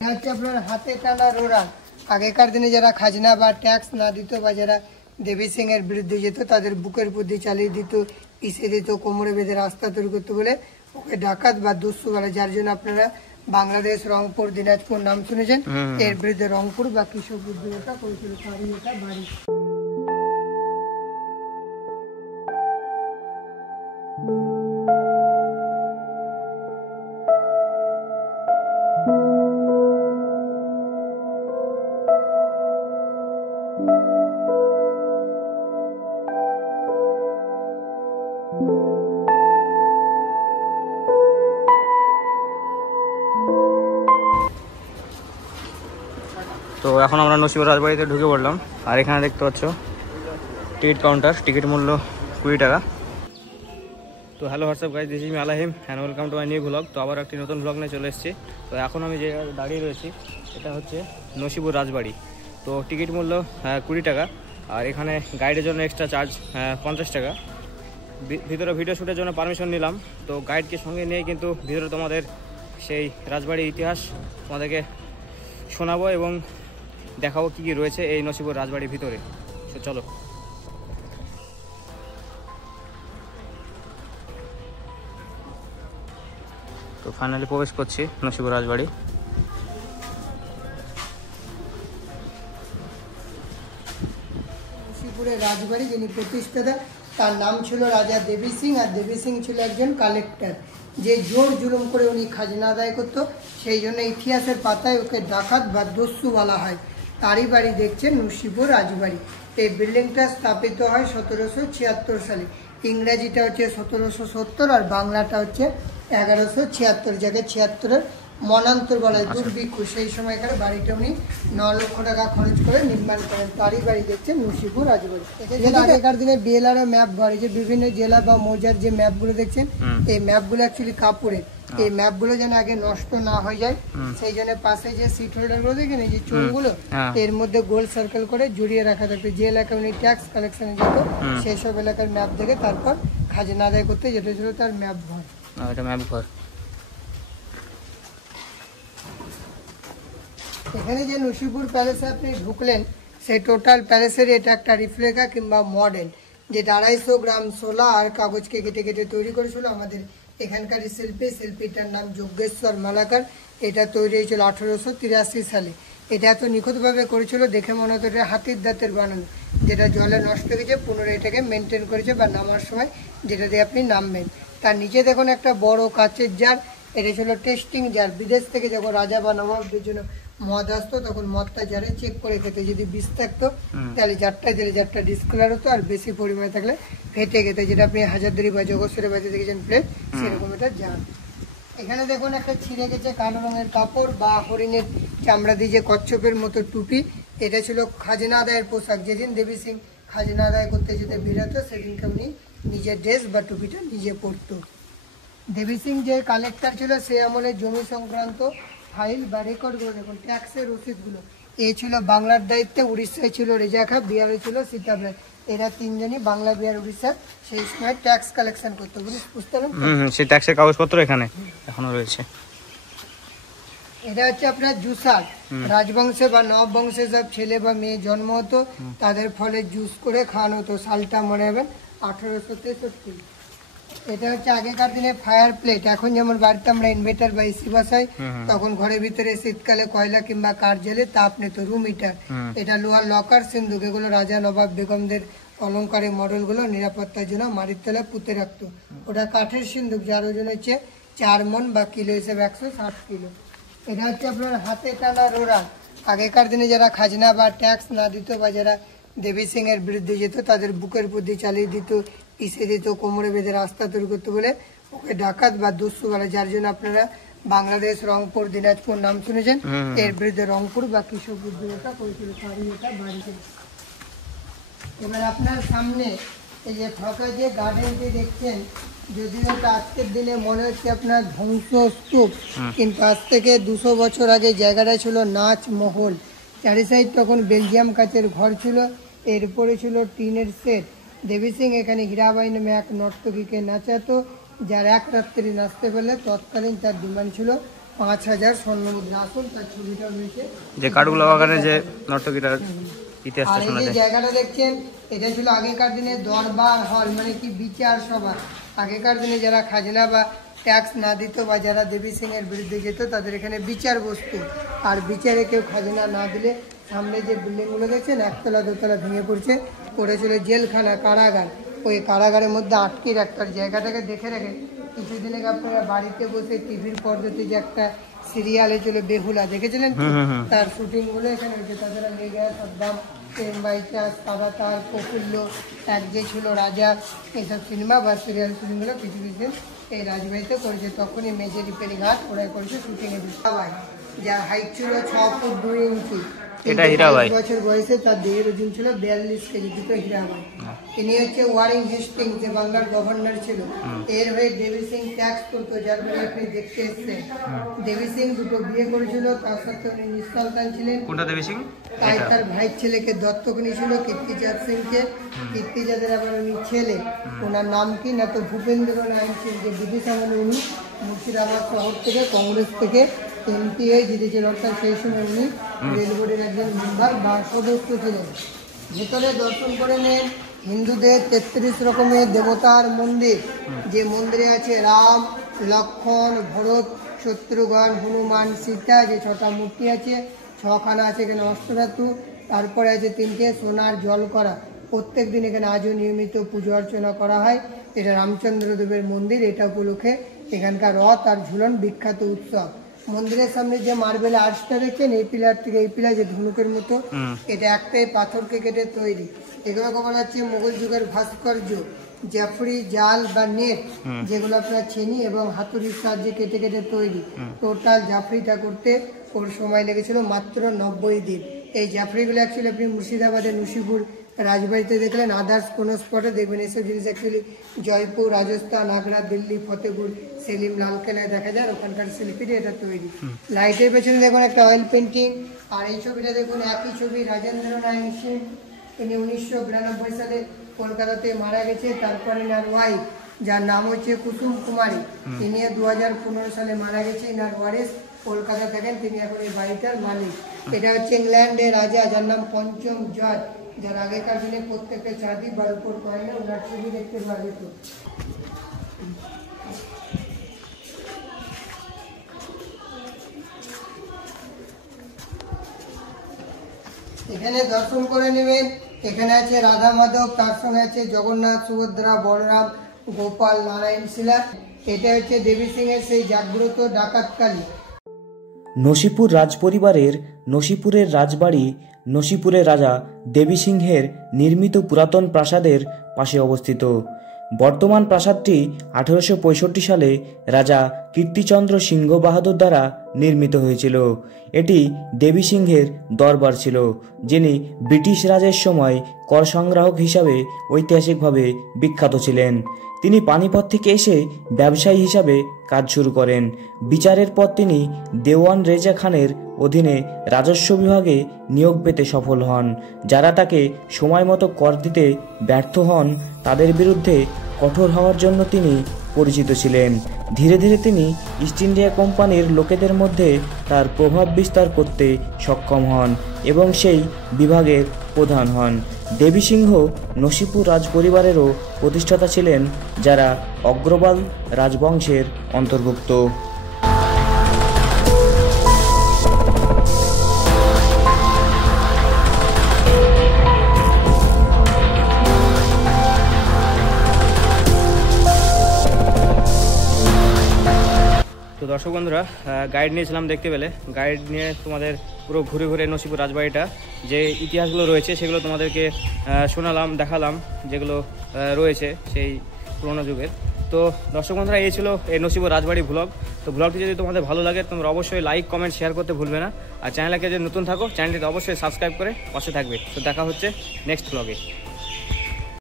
হচ্ছে আপনার হাতে টানা রোরাল। আগেকার দিনে যারা খাজনা বা ট্যাক্স না দিত বা যারা দেবী সিং এর বিরুদ্ধে যেত তাদের বুকের বুদ্ধি চালিয়ে দিত, পিষে দিত, কোমরে বেঁধে রাস্তা তৈরি করতে বলে ওকে ডাকাত বা দস্যু বলে। যার জন্য আপনারা বাংলাদেশ, রংপুর, দিনাজপুর নাম শুনেছেন। এর বিরুদ্ধে রংপুর বা কৃষক বিদ্রোহটা করেছিল, তারই এটা বাড়ি। তো এখন আমরা নসিবের রাজবাড়িতে ঢুকে পড়লাম। আর এখানে দেখতে পাচ্ছ টিকিট কাউন্টার, টিকিট মূল্য 20 টাকা। তো hello WhatsApp guys, this is me আলাহিম and welcome to my new blog. তো আবার একটি নতুন ব্লগ নিয়ে চলে এসেছি। তো এখন আমি যে দাঁড়িয়ে রয়েছি এটা হচ্ছে নসিপুর রাজবাড়ি। তো টিকিট মূল্য 20 টাকা। আর এখানে গাইডের জন্য এক্সট্রা চার্জ 50 টাকা। ভিতরে ভিডিও শ্যুটের জন্য পারমিশন নিলাম। তো গাইডকে সঙ্গে নিয়ে কিন্তু ভিতরে তোমাদের সেই রাজবাড়ির ইতিহাস তোমাদেরকে শোনাবো এবং দেখাবো কী কী রয়েছে এই নসিপুর রাজবাড়ির ভিতরে। তো চলো। তো ফাইনালি প্রবেশ করছি নসিপুর রাজবাড়ি। নসিপুরের রাজবাড়ি যিনি প্রতিষ্ঠাতা তার নাম ছিল রাজা দেবী সিং। আর দেবী সিং ছিল একজন কালেক্টর, যে জোর জুলুম করে উনি খাজনা আদায় করতো। সেই জন্য ইতিহাসের পাতায় ওকে ডাকাত বা দস্যু বলা হয়। তারই বাড়ি দেখছেন নসিপুর রাজবাড়ি। এই বিল্ডিংটা স্থাপিত হয় 1776 সালে। ইংরাজিটা হচ্ছে 1770 আর বাংলাটা হচ্ছে 1176, যাকে 76-এর মনান্তর বলা হয়, দুর্ভিক্ষ। সেই সময়কার বাড়িটা উনি 9 লক্ষ টাকা খরচ করে নির্মাণ করেন। তারই বাড়ি দেখছেন নসিপুর রাজবাড়ি। আগেকার দিনে বিএলআর ম্যাপ বাড়ি, যে বিভিন্ন জেলা বা মৌজার যে ম্যাপগুলো দেখছেন, এই ম্যাপগুলো অ্যাকচুয়ালি কাপড়ের। এই ম্যাপগুলো যেন আগে নষ্ট না হয়ে যায় সেই জন্য পাশে যে সিট হোল্ডার গুলো দেখেন, এই যে চোঙগুলো, এর মধ্যে গোল সার্কেল করে জড়িয়ে রাখা থাকতো। যে এলাকায় উনি ট্যাক্স কালেকশনে যেত সেই সব এলাকার ম্যাপ দেখে তারপর খাজনা আদায় করতে যেটা ছিল তার ম্যাপ ঘর। এখানে যে নসিপুর প্যালেসে আপনি ঢুকলেন, সেই টোটাল প্যালেসের এটা একটা রিফ্লেকা কিংবা মডেল, যেটা 250 গ্রাম সোলা আর কাগজকে কেটে কেটে তৈরি করেছিল আমাদের এখানকার শিল্পীটার নাম যোগেশ্বর মালাকার। এটা তৈরি হয়েছিল 1883 সালে। এটা এত নিখুঁতভাবে করেছিল, দেখে মনে হতো এটা হাতির দাঁতের বানানো, যেটা জলে নষ্ট হয়ে গেছে, পুনরায় এটাকে মেনটেন করেছে বা নামার সময় যেটা দিয়ে আপনি নামবেন। তার নিচে দেখুন একটা বড় কাচের জার, এটা ছিল টেস্টিং জার। বিদেশ থেকে যখন রাজা বা নবাবদের জন্য মদ আসতো তখন মদটা জারে চেক করে খেতে, যদি বিষ থাকতো তাহলে জারটা ডিসকালার হতো, আর বেশি পরিমাণে থাকলে ফেটে গেত, যেটা আপনি হাজারদুয়ারি বা জগৎসরের বাড়িতে দেখেছেন প্লেট, সেরকম এটা জার। এখানে দেখুন একটা ছিঁড়ে গেছে কালো রঙের কাপড় বা হরিণের চামড়া দিয়ে যে কচ্ছপের মতো টুপি, এটা ছিল খাজনা আদায়ের পোশাক। যেদিন দেবী সিং খাজনা আদায় করতে যেতে বেরোতো সেদিনকে উনি নিজের ড্রেস বা টুপিটা নিজে পরতো। দেবী সিং যে কালেক্টর ছিল সে আমলে জমি সংক্রান্ত ফাইল বা রেকর্ডগুলো দেখুন, ট্যাক্সের রসিদগুলো, এ ছিল বাংলার দায়িত্বে। উড়িষ্যায় ছিল রেজা খা, বিহারে ছিল সীতাব রায়। এরা তিনজনই বাংলা, বিহার, উড়িষ্যার সেই সময় ট্যাক্স কালেকশন করতো। বুঝতে পারলেন? সেই ট্যাক্সের কাগজপত্র এখানে এখনো রয়েছে। এটা হচ্ছে আপনার জুসার। রাজবংশে বা নব বংশে সব ছেলে বা মেয়ে জন্ম হতো, তাদের ফলে জুস করে খাওয়ানো হতো। সালটা মনে হবেন 1863। এটা হচ্ছে আগেকার দিনে ফায়ার প্লেট। এখন যেমন বাড়িতে আমরা ইনভার্টার বা এসি বসাই, তখন ঘরের ভিতরে শীতকালে কয়লা কিংবা কাঠ জ্বেলে তাপ নিত, রুম হিটার। এটা লোহার লকার, সিন্ধুক, এগুলো রাজা নবাব বেগমদের অলংকারের মডেলগুলো নিরাপত্তার জন্য মাটির তলা পুঁতে রাখতো। ওটা কাঠের সিন্ধুক, যার ওজন হচ্ছে 4 মণ বা কিলো হিসেবে 160 কিলো। এটা হচ্ছে আপনার হাতে টানা রোরাল। আগেকার দিনে যারা খাজনা বা ট্যাক্স না দিত বা যারা দেবী সিং এর বিরুদ্ধে যেত তাদের বুকের বুদ্ধি চালিয়ে দিত, পিষে দিত, কোমরে বেঁধে রাস্তা তৈরি করতে বলে ওকে ডাকাত বা দস্যু বলে। যার জন্য আপনারা বাংলাদেশ, রংপুর, দিনাজপুর নাম শুনেছেন। এর বিরুদ্ধে রংপুর বা কৃষক বিদ্রোহটা করেছিল, তারই এটা বাড়িতে। এবার আপনার সামনে এই যে ফাঁকা যে গার্ডেনটি দেখছেন, যদিও এটা আজকের দিনে মনে হচ্ছে আপনার ধ্বংসস্তূপ, কিন্তু আজ থেকে 200 বছর আগে জায়গাটা ছিল নাচ মহল। চারি সাইড তখন বেলজিয়াম কাচের ঘর ছিল, এরপরে ছিল টিনের সেট। দেবী সিং এখানে হীরাবাই নামে এক নর্তকীকে নাচাতো, যার এক রাত্রি নাচতে পেলে তৎকালীন তার ডিমান্ড ছিল 5,000 স্বর্ণ মুদ্রা। আসুন তার ছবিটা রয়েছে। যে কাঠগুলো বাগানে যে নর্তকীটার ইতিহাসটা আর এই শোনা যে যায়। জায়গাটা দেখছেন, এটা ছিল আগেকার দিনে দরবার হল, মানে কি বিচার সভা। আগেকার দিনে যারা খাজনা বা ট্যাক্স না দিত বা যারা দেবী সিং এর বিরুদ্ধে যেত তাদের এখানে বিচার বসতো। আর বিচারে কেউ খাজনা না দিলে সামনে যে বিল্ডিংগুলো দেখছেন একতলা দোতলা ভেঙে পড়ছে, পড়েছিল জেলখানা, কারাগার। ওই কারাগারের মধ্যে আটকে রাখতার জায়গাটাকে দেখে রেখে কিছুদিন আগে আপনারা বাড়িতে বসে টিভির পর্দাতে যে একটা সিরিয়ালে ছিল বেহুলা, দেখেছিলেন তো? তার শুটিং গুলো এখানে হয়েছে। তাছাড়া মেঘা, সাদ্দাম, প্রেম বাইচাস, সাদাতার, প্রফুল্ল, এক যে ছিল রাজা, এইসব সিনেমা বা সিরিয়াল শুটিংগুলো কিছু কিছু এই রাজবাড়িতে করেছে। তখনই মেজর রিপেয়ারিং আর্ট ওরা করেছে শুটিংয়ে। হীরাবাই, যার হাইট ছিল 6 ফুট 2 ইঞ্চি, এটা হীরাবাই। 22 বছর বয়সে তার দেহের ওজন ছিল 42 কেজি, দুটো হীরাবাই। ইনি হচ্ছে ওয়ারিং হেস্টিং, যে বাংলার গভর্নর ছিল। এর হয়ে দেবী সিং ট্যাক্স করতো, যার ফলে আপনি দেখতে এসছেন। দেবী সিং দুটো বিয়ে করেছিল, তার সাথে উনি নিঃসন্তান ছিলেন। কোনটা দেবী সিং? তাই তার ভাই ছেলেকে দত্তক নিয়েছিল, কীর্তিচাঁদ সিংকে। কীর্তিচাঁদের আবার উনি ছেলে, ওনার নাম কি না তো ভূপেন্দ্র নারায়ণ সিং, যে ব্রিটিশ আমলে উনি মুর্শিদাবাদ শহর থেকে কংগ্রেস থেকে এমপি হয়ে জিতেছিল। অর্থাৎ সেই সময় উনি রেল বোর্ডের একজন মেম্বার বা সদস্য ছিলেন। ভেতরে দর্শন করে নেন হিন্দুদের 33 রকমের দেবতার মন্দির। যে মন্দিরে আছে রাম, লক্ষ্মণ, ভরত, শত্রুঘ্ন, হনুমান, সীতা, যে 6টা মূর্তি আছে, 6খানা আছে এখানে অষ্টধাতু। তারপরে আছে 3টে সোনার জল করা। প্রত্যেক দিন এখানে আজও নিয়মিত পুজো অর্চনা করা হয়। এটা রামচন্দ্র দেবের মন্দির। এটা উপলক্ষে এখানকার রথ আর ঝুলন বিখ্যাত উৎসব। মন্দিরের সামনে যে মার্বেল আর্চটা দেখছেন, এই পিলার থেকে এই পিলার যে ধনুকের মতো, এটা একটাই পাথরকে কেটে তৈরি। এগুলো বলা হচ্ছে মোগল যুগের ভাস্কর্য। জাফরি জাল বা নেট, যেগুলো আপনার ছেনি এবং হাতুড়ির সাহায্যে কেটে কেটে তৈরি। টোটাল জাফরিটা করতে ওর সময় লেগেছিল মাত্র 90 দিন। এই জাফরিগুলো অ্যাকচুয়ালি আপনি মুর্শিদাবাদের নসিপুর রাজবাড়িতে দেখলেন, আদার্স কোনো স্পটে দেখবেন এসব জিনিস অ্যাকচুয়ালি জয়পুর, রাজস্থান, আগ্রা, দিল্লি, ফতেপুর, সেলিম, লালকেলায় দেখা যায়। ওখানকার শিল্পীরা এটা তৈরি। লাইটের পেছনে দেখুন একটা অয়েল পেন্টিং। আর এই ছবিটা দেখুন একই ছবি, রাজেন্দ্র নারায়ণ সিং। তিনি 1992 সালে কলকাতাতে মারা গেছে। তারপরে এনার ওয়াইফ, যার নাম হচ্ছে কুসুম কুমারী, তিনি 2015 সালে মারা গেছে। এনার ওয়ারিস কলকাতা থাকেন, তিনি এখন এই বাড়িটার মালিক। এটা হচ্ছে ইংল্যান্ডের রাজা, যার নাম পঞ্চম জর্জ, যার আগেকার দিনে প্রত্যেকটা চাঁদি বা উপর কয়েনে ওনার ছবি দেখতে পাওয়া যেত। এখানে দর্শন করে নেবেন। এখানে আছে রাধা মাধব, তার সঙ্গে আছে জগন্নাথ, সুভদ্রা, বলরাম, গোপাল, নারায়ণ শিলা। এটা হচ্ছে দেবী সিং এর সেই জাগ্রত ডাকাতকালী। নসিপুর রাজপরিবারের নসিপুরের রাজবাড়ি নসিপুরের রাজা দেবী সিংহের নির্মিত পুরাতন প্রাসাদের পাশে অবস্থিত। বর্তমান প্রাসাদটি 1865 সালে রাজা কীর্তিচন্দ্র সিংহ বাহাদুর দ্বারা নির্মিত হয়েছিল। এটি দেবী সিংহের দরবার ছিল, যিনি ব্রিটিশ রাজের সময় কর সংগ্রাহক হিসাবে ঐতিহাসিকভাবে বিখ্যাত ছিলেন। তিনি পানিপথ থেকে এসে ব্যবসায়ী হিসাবে কাজ শুরু করেন। বিচারের পর তিনি দেওয়ান রেজা খানের অধীনে রাজস্ব বিভাগে নিয়োগ পেতে সফল হন। যারা তাকে সময় মতো কর দিতে ব্যর্থ হন তাদের বিরুদ্ধে কঠোর হওয়ার জন্য তিনি পরিচিত ছিলেন। ধীরে ধীরে তিনি ইস্ট ইন্ডিয়া কোম্পানির লোকেদের মধ্যে তার প্রভাব বিস্তার করতে সক্ষম হন এবং সেই বিভাগের প্রধান হন। দেবী সিংহ নসিপুর রাজপরিবারেরও প্রতিষ্ঠাতা ছিলেন, যারা অগ্রবাল রাজবংশের অন্তর্ভুক্ত। তো দর্শক বন্ধুরা, গাইড নিয়েছিলাম, দেখতে পেলে গাইড নিয়ে তোমাদের পুরো ঘুরে ঘুরে নসিপুর রাজবাড়িটা যে ইতিহাসগুলো রয়েছে সেগুলো তোমাদেরকে শোনালাম, দেখালাম, যেগুলো রয়েছে সেই পুরোনো যুগের। তো দর্শক বন্ধুরা, এই ছিল এই নসিপুর রাজবাড়ি ভ্লগ। তো ভ্লগটি যদি তোমাদের ভালো লাগে তোমরা অবশ্যই লাইক, কমেন্ট, শেয়ার করতে ভুলবে না। আর চ্যানেলকে যদি নতুন থাকো চ্যানেলটিতে অবশ্যই সাবস্ক্রাইব করে পাশে থাকবে। তো দেখা হচ্ছে নেক্সট ভ্লগে।